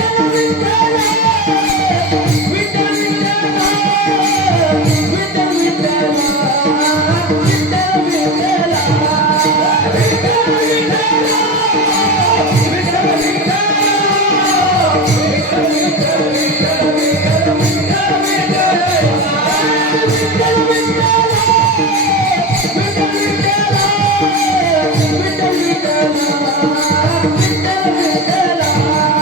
We we Thank you.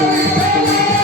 Yeah.